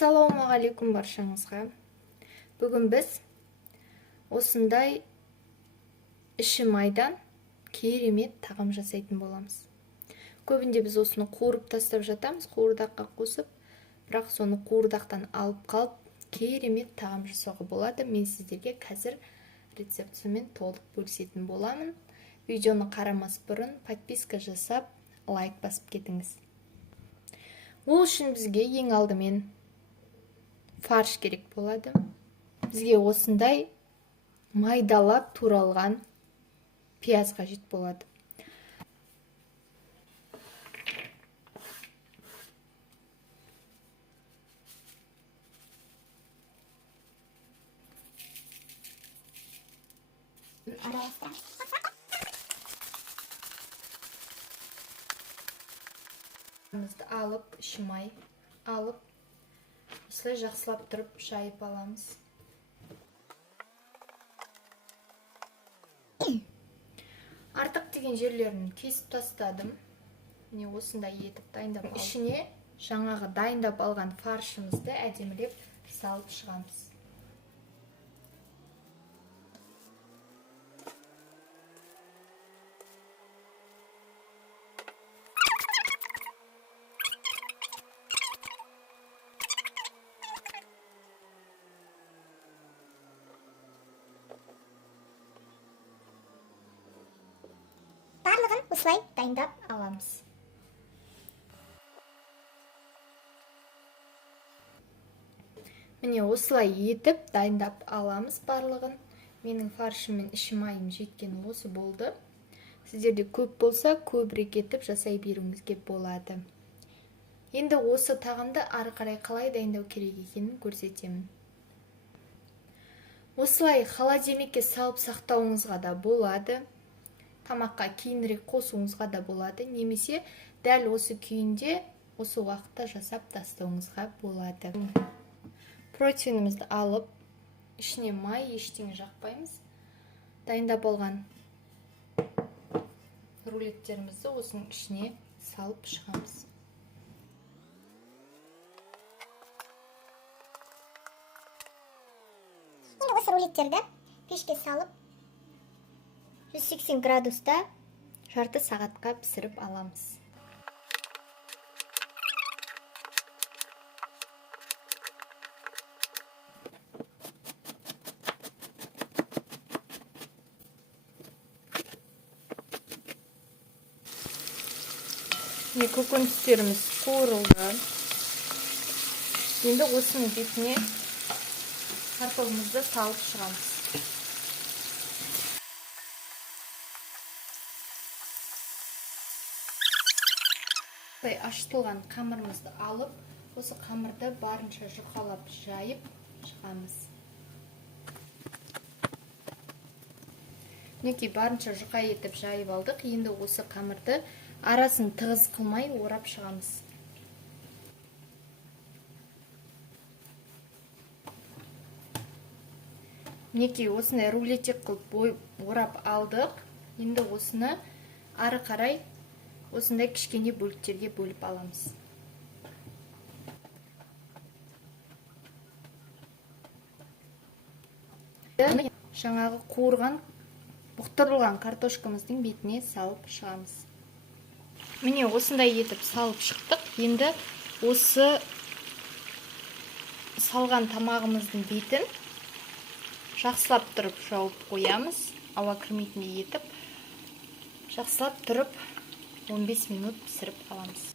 Ассалаумағалейкум баршаңызға. Бүгін біз осындай іші майдан керемет тағам жасайтын боламыз. Көбінде біз осыны қуырып тастап жатамыз, қуырдаққа қосып, бірақ соны қуырдақтан алып қалып, керемет тағам жасауға болады. Мен сіздерге қазір рецептімен толық бөлісетін боламын. Видеоны қарамас бұрын подписка жасап, лайк басып кетіңіз. Ол үшін бізге ең алдымен фарш керек болады. Бізге осындай майдалап туралған пияз қажет болады. Алып, шимай алып, осылай жақсылап тұрып жайып аламыз. Артық деген жерлерін кесіп тастадым. Міне осындай етіп дайындап алдым. Ішіне жаңағы дайындап алған фаршымызды әдемілеп салып шығамыз. Барлығын осылай дайындап аламыз. Міне осылай етіп дайындап аламыз барлығын. Менің фаршым мен іші майым жеткен осы болды. Сіздерде көп болса, көбірек етіп жасай беруіңізге болады. Енді осы тағамды ары қарай қалай дайындау керек екенін көрсетемін. Осылай холодильникке салып сақтауыңызға да болады. Тамаққа кейінірек қосуыңызға да болады, немесе дәл осы күйінде осы уақытта жасап тастауыңызға болады. Протеинімізді алып, ішіне май, ештеңе жақпаймыз. Дайындап алған рулеттерімізді осының ішіне салып шығамыз. Енді осы рулеттерді пешке салып 180 градуста жарты сағатқа пісіріп аламыз. Көкөністеріміз қуырылды. Енді осының бетіне картофелімізді салып шығамыз. Ашытылған қамырымызды алып, осы қамырды барынша жұқалап жайып шығамыз. Неке барынша жұқа етіп жайып алдық. Енді осы қамырды арасын тығыз қылмай орап шығамыз. Неке осындай рулетек қылып орап алдық. Енді осыны ары қарай осындай кішкене бөліктерге бөліп аламыз. Жаңағы қуырған, бұқтырылған картошкамыздың бетіне салып шығамыз. Міне осындай етіп салып шықтық. Енді осы салған тамағымыздың бетін жақсылап тұрып жауып қоямыз. Ауа кірмейтіндей етіп, жақсылап тұрып 15 минут пісіріп аламыз.